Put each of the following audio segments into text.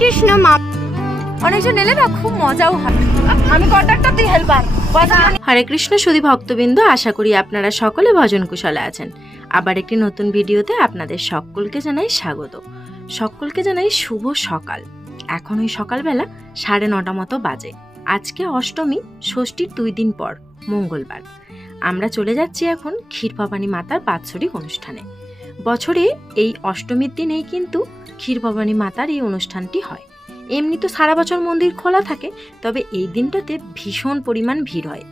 কৃষ্ণ মা অনেকজন এলে না খুব মজাও হয়। আমি কন্ট্রাক্টর তুই হেল্পার। হরে কৃষ্ণ সুধী ভক্তবৃন্দ, আশা করি আপনারা সকলে ভজন কুশলে আছেন। আবার একটি নতুন ভিডিওতে আপনাদের সকলকে জানাই স্বাগত। সকলকে জানাই শুভ সকাল। এখন ওই সকালবেলা 9:30 মতো বাজে। আজকে অষ্টমী, ষষ্ঠীর 2 দিন পর মঙ্গলবার। আমরা চলে যাচ্ছি এখন ক্ষীরভবানী মাতার বাৎসরিক অনুষ্ঠানে। বছরে এই অষ্টমীর দিনেই কিন্তু ক্ষীরভবানী মাতার এই অনুষ্ঠানটি হয়। এমনি তো সারা বছর মন্দির খোলা থাকে, তবে এই দিনটাতে ভীষণ পরিমাণ ভিড় হয়।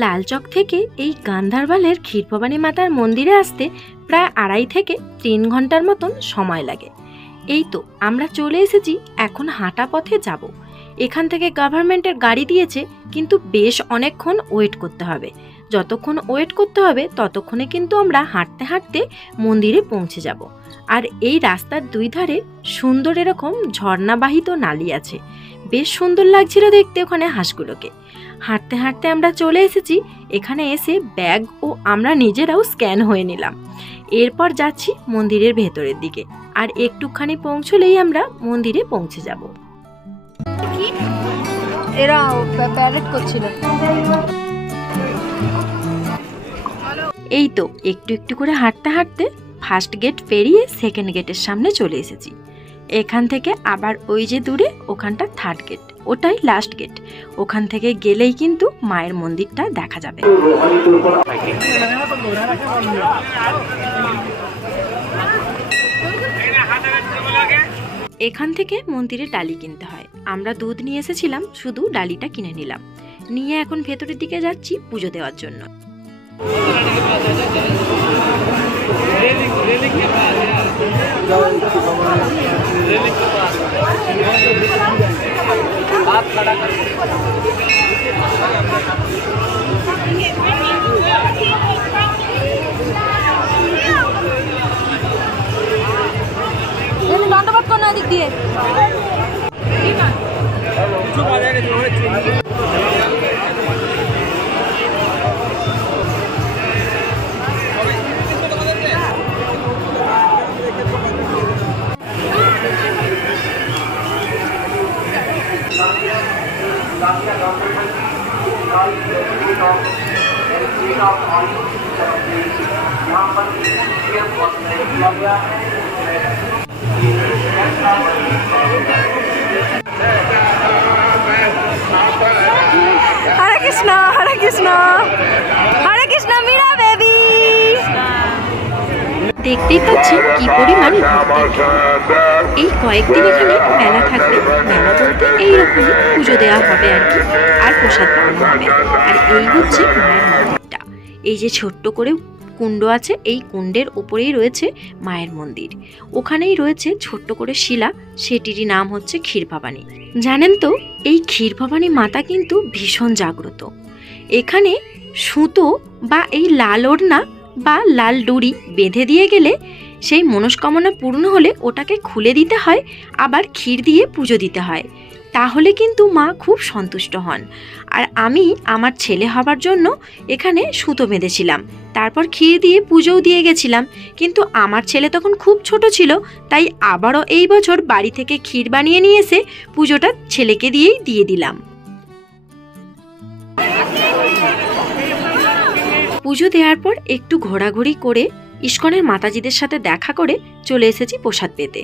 লালচক থেকে এই গান্ধারবালের ক্ষীরভবানী মাতার মন্দিরে আসতে প্রায় 2.5 থেকে 3 ঘন্টার মতন সময় লাগে। এই তো আমরা চলে এসেছি, এখন হাঁটা পথে যাব। এখান থেকে গভর্নমেন্টের গাড়ি দিয়েছে, কিন্তু বেশ অনেকক্ষণ ওয়েট করতে হবে। যতক্ষণ ওয়েট করতে হবে ততক্ষণে কিন্তু আমরা হাঁটতে হাঁটতে মন্দিরে পৌঁছে যাব। আর এই রাস্তার 2 ধারে সুন্দর এরকম ঝর্ণাবাহিত নালী আছে, বেশ সুন্দর লাগছিল দেখতে ওখানে হাঁসগুলোকে। হাঁটতে হাঁটতে আমরা চলে এসেছি। এখানে এসে ব্যাগ ও আমরা নিজেরাও স্ক্যান হয়ে নিলাম। এরপর যাচ্ছি মন্দিরের ভেতরের দিকে, আর একটুখানি পৌঁছলেই আমরা মন্দিরে পৌঁছে যাব। এরা প্যারেড করছিল। এই তো একটু একটু করে হাঁটতে হাঁটতে ফার্স্ট গেট পেরিয়ে সেকেন্ড গেটের সামনে চলে এসেছি। এখান থেকে আবার ওই যে দূরে ওখানটা থার্ড গেট, ওটাই লাস্ট গেট। ওখান থেকে গেলেই কিন্তু মায়ের মন্দিরটা দেখা যাবে। এখান থেকে মন্দিরে ডালি কিনতে হয়। আমরা দুধ নিয়ে এসেছিলাম, শুধু ডালিটা কিনে নিলাম। নিয়ে এখন ভেতরের দিকে যাচ্ছি পুজো দেওয়ার জন্য। দণ্ডবাদ করো এদিক দিয়ে। হরে কৃষ্ণ, হরে কৃষ্ণ, হরে কৃষ্ণ মীরা বেবি। দেখতেই পাচ্ছেন কি পরিমাণ এই কয়েকদিন এখানে মেলা থাকবে। মেলা বলতে এইরকমই পুজো দেওয়া হবে আর কি, আর প্রসাদ পাওয়ানো হবে। আর এই হচ্ছে মায়ের মন্দিরটা। এই যে ছোট্ট করে কুণ্ড আছে, এই কুণ্ডের ওপরেই রয়েছে মায়ের মন্দির। ওখানেই রয়েছে ছোট্ট করে শিলা, সেটিরই নাম হচ্ছে ক্ষীরভবানী। জানেন তো, এই ক্ষীরভবানী মাতা কিন্তু ভীষণ জাগ্রত। এখানে সুতো বা এই লাল ওড়না বা লাল ডুরি বেঁধে দিয়ে গেলে সেই মনস্কামনা পূর্ণ হলে ওটাকে খুলে দিতে হয়, আবার ক্ষীর দিয়ে পুজো দিতে হয়। তাহলে কিন্তু মা খুব সন্তুষ্ট হন। আর আমি আমার ছেলে হবার জন্য এখানে সুতো বেঁধেছিলাম, তারপর ক্ষীর দিয়ে পুজোও দিয়ে গেছিলাম। কিন্তু আমার ছেলে তখন খুব ছোট ছিল, তাই আবারও এই বছর বাড়ি থেকে ক্ষীর বানিয়ে নিয়ে এসে পুজোটা ছেলেকে দিয়েই দিয়ে দিলাম। পুজো দেওয়ার পর একটু ঘোরাঘুরি করে ইস্কনের মাতাজিদের সাথে দেখা করে চলে এসেছি প্রসাদ পেতে।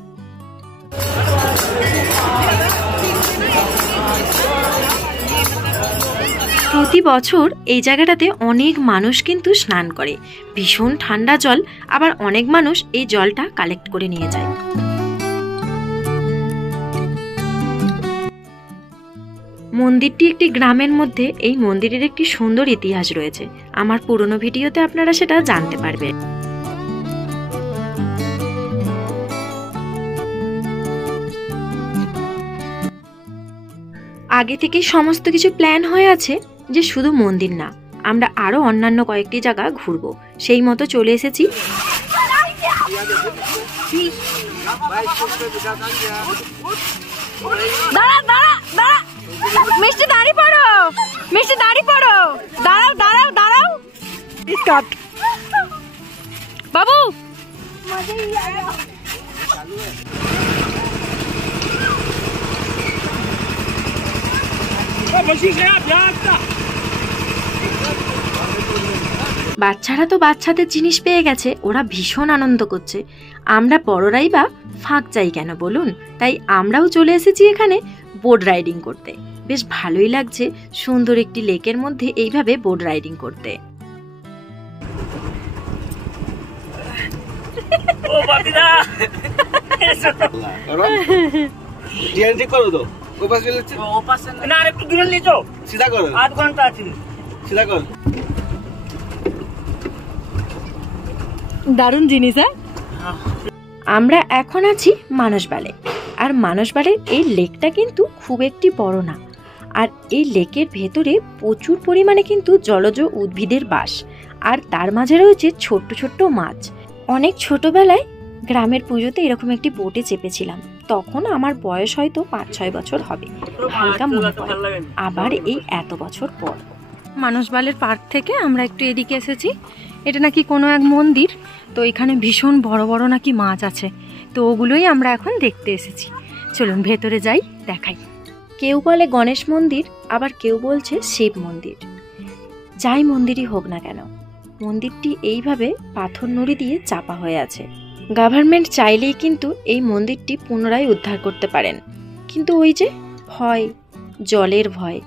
প্রতি বছর এই জায়গাটাতে অনেক মানুষ কিন্তু স্নান করে। ভীষণ ঠান্ডা জল, আবার অনেক মানুষ এই জলটা কালেক্ট করে নিয়ে যায়। মন্দিরটি একটি গ্রামের মধ্যে। এই মন্দিরের একটি সুন্দর ইতিহাস রয়েছে, আমার পুরনো ভিডিওতে আপনারা সেটা জানতে পারবেন। আগে থেকে সমস্ত কিছু প্ল্যান হয়ে আছে যে শুধু মন্দির না, আমরা আরো অন্যান্য কয়েকটি জায়গা ঘুরবো। সেই মতো চলে এসেছি। মিষ্টি দাঁড়িয়ে পড়ো, কাট বাবু। বাচ্চারা তো বাচ্চাদের জিনিস পেয়ে গেছে, ওরা ভীষণ আনন্দ করছে। আমরা বড়রাই বা ফাঁক চাই কেন বলুন? তাই আমরাও চলে এসেছি এখানে বোট রাইডিং করতে। বেশ ভালোই লাগছে সুন্দর একটি লেকের মধ্যে এইভাবে বোট রাইডিং করতে। দারুণ জিনিস। আমরা এখন আছি মানসবালে। আর মানসবালের এই লেকটা কিন্তু খুব একটি বড় না। আর এই লেকের ভেতরে প্রচুর পরিমাণে কিন্তু জলজ উদ্ভিদের বাস। আর তার মাঝে রয়েছে ছোট্ট ছোট্ট মাছ। অনেক ছোটবেলায় গ্রামের পুজোতে এরকম একটি বোটে চেপেছিলাম। তখন আমার বয়স হয়তো 5-6 বছর হবে, হালকা মনে পড়ে। আবার এই এত বছর পর মানসবালের পার্ক থেকে আমরা একটু এদিকে এসেছি। এটা নাকি কোনো এক মন্দির, তো এখানে ভীষণ বড় বড় নাকি মাছ আছে, তো ওগুলোই আমরা এখন দেখতে এসেছি। চলুন ভেতরে যাই, দেখাই। কেউ বলে গণেশ মন্দির, আবার কেউ বলছে শিব মন্দির। যাই মন্দিরই হোক না কেন, মন্দিরটি এইভাবে পাথর নুড়ি দিয়ে চাপা হয়ে আছে। গভর্নমেন্ট চাইলেই কিন্তু এই মন্দিরটি পুনরায় উদ্ধার করতে পারেন, কিন্তু ওই যে ভয়, জলের ভয়।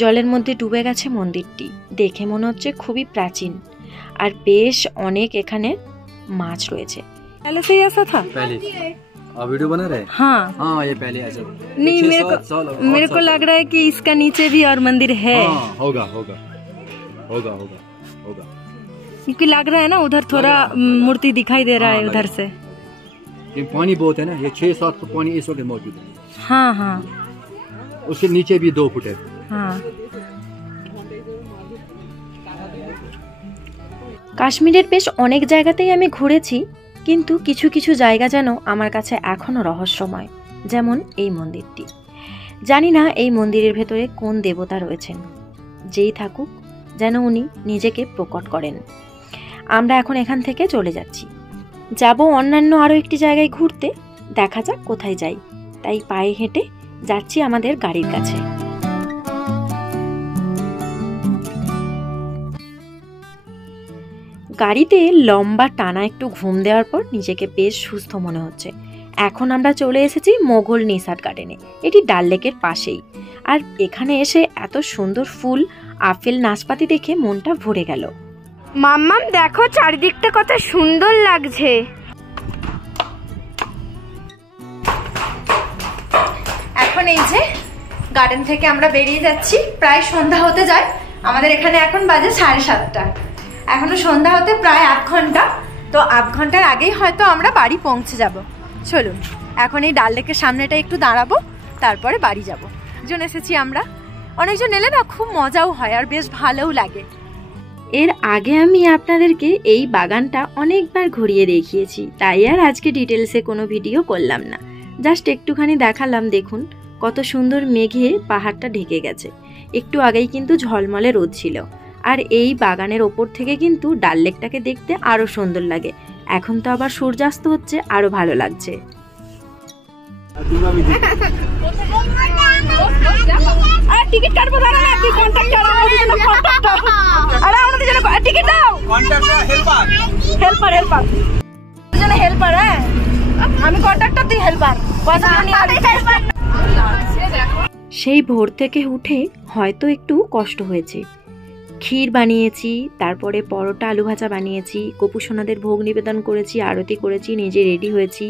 জলের মধ্যে ডুবে গেছে মন্দিরটি। দেখে মনে হচ্ছে খুবই প্রাচীন, আর বেশ অনেক এখানে মাছ রয়েছে। पहले से ही ऐसा था? पहले आप वीडियो बना रहे? हाँ हाँ, ये पहले ऐसा नहीं, मेरे को लग रहा है कि इसका नीचे भी और मंदिर है। हाँ, होगा होगा होगा होगा होगा, क्योंकि लग रहा है ना उधर थोड़ा मूर्ति दिखाई दे रहा है उधर से। ये पानी बहुत है ना, ये 6-7 फुट पानी इस वक्त मौजूद है। हाँ हाँ, उसके नीचे भी 2 फुट है। हाँ। কাশ্মীরের বেশ অনেক জায়গাতেই আমি ঘুরেছি, কিন্তু কিছু কিছু জায়গা যেন আমার কাছে এখনো রহস্যময়। যেমন এই মন্দিরটি। জানি না এই মন্দিরের ভেতরে কোন দেবতা রয়েছেন। যেই থাকুক, যেন উনি নিজেকে প্রকট করেন। আমরা এখন এখান থেকে চলে যাচ্ছি, যাব অন্যান্য আরও একটি জায়গায় ঘুরতে। দেখা যাক কোথায় যাই। তাই পায়ে হেঁটে যাচ্ছি আমাদের গাড়ির কাছে। গাড়িতে লম্বা টানা একটু ঘুম দেওয়ার পর নিজেকে বেশ সুস্থ মনে হচ্ছে। এখন আমরা চলে এসেছি মোগল নিসার গার্ডেনে। এটি ডাল লেকের পাশেই। আর এখানে এসে এত সুন্দর ফুল, আপেল, নাশপাতি দেখে মনটা ভরে গেল। মাম্মাম দেখো চারিদিকটা কত সুন্দর লাগছে। এখন এই যে গার্ডেন থেকে আমরা বেরিয়ে যাচ্ছি। প্রায় সন্ধ্যা হতে যায়। আমাদের এখানে এখন বাজে 7:30। এখনো সন্ধ্যা হতে প্রায় 8 ঘন্টা। তো 8 ঘন্টার আগেই হয়তো আমরা বাড়ি পৌঁছে যাব। চলুন এখন এই ডাল লেকের সামনেটা একটু দাঁড়াবো, তারপরে বাড়ি যাব। জন এসেছি আমরা। অনেকজন এলে না খুব মজাও হয় আর বেশ ভালোও লাগে। এর আগে আমি আপনাদেরকে এই বাগানটা অনেকবার ঘুরিয়ে দেখিয়েছি, তাই আর আজকে ডিটেলসে কোনো ভিডিও করলাম না। জাস্ট একটুখানি দেখালাম। দেখুন কত সুন্দর মেঘে পাহাড়টা ঢেকে গেছে। একটু আগেই কিন্তু ঝলমলে রোদ ছিল। আর এই বাগানের ওপর থেকে কিন্তু ডাল লেকটাকে দেখতে আরো সুন্দর লাগে। এখন তো আবার সূর্যাস্ত হচ্ছে, আরো ভালো লাগছে। টিকিট কাটবো, দাঁড়া না, তুই কন্টাক্টর, আরে আমাদের জন্য টিকিট দাও। কন্টাক্টর হেল্পার, হেল্পার হেল্পার জন্য হেল্পার। হ্যাঁ আমি কন্টাক্টর, তুই হেল্পার। সেই ভোর থেকে উঠে হয়তো একটু কষ্ট হয়েছে। ক্ষীর বানিয়েছি, তারপরে পরোটা আলু ভাজা বানিয়েছি, গোপুসোনাদের ভোগ নিবেদন করেছি, আরতি করেছি, নিজে রেডি হয়েছি,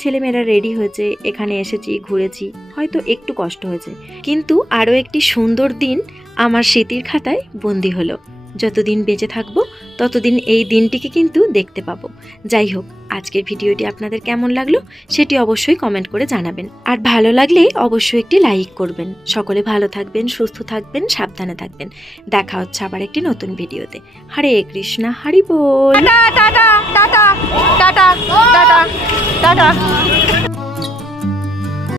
ছেলেমেয়েরা রেডি হয়েছে, এখানে এসেছি, ঘুরেছি। হয়তো একটু কষ্ট হয়েছে, কিন্তু আরও একটি সুন্দর দিন আমার স্মৃতির খাতায় বন্দী হলো। যতদিন বেঁচে থাকবো ততদিন এই দিনটিকে কিন্তু দেখতে পাবো। যাই হোক, আজকের ভিডিওটি আপনাদের কেমন লাগলো সেটি অবশ্যই কমেন্ট করে জানাবেন। আর ভালো লাগলে অবশ্যই একটি লাইক করবেন। সকলে ভালো থাকবেন, সুস্থ থাকবেন, সাবধানে থাকবেন। দেখা হচ্ছে আবার একটি নতুন ভিডিওতে। হরে কৃষ্ণা, হরি বল। Tata tata tata tata tata tata.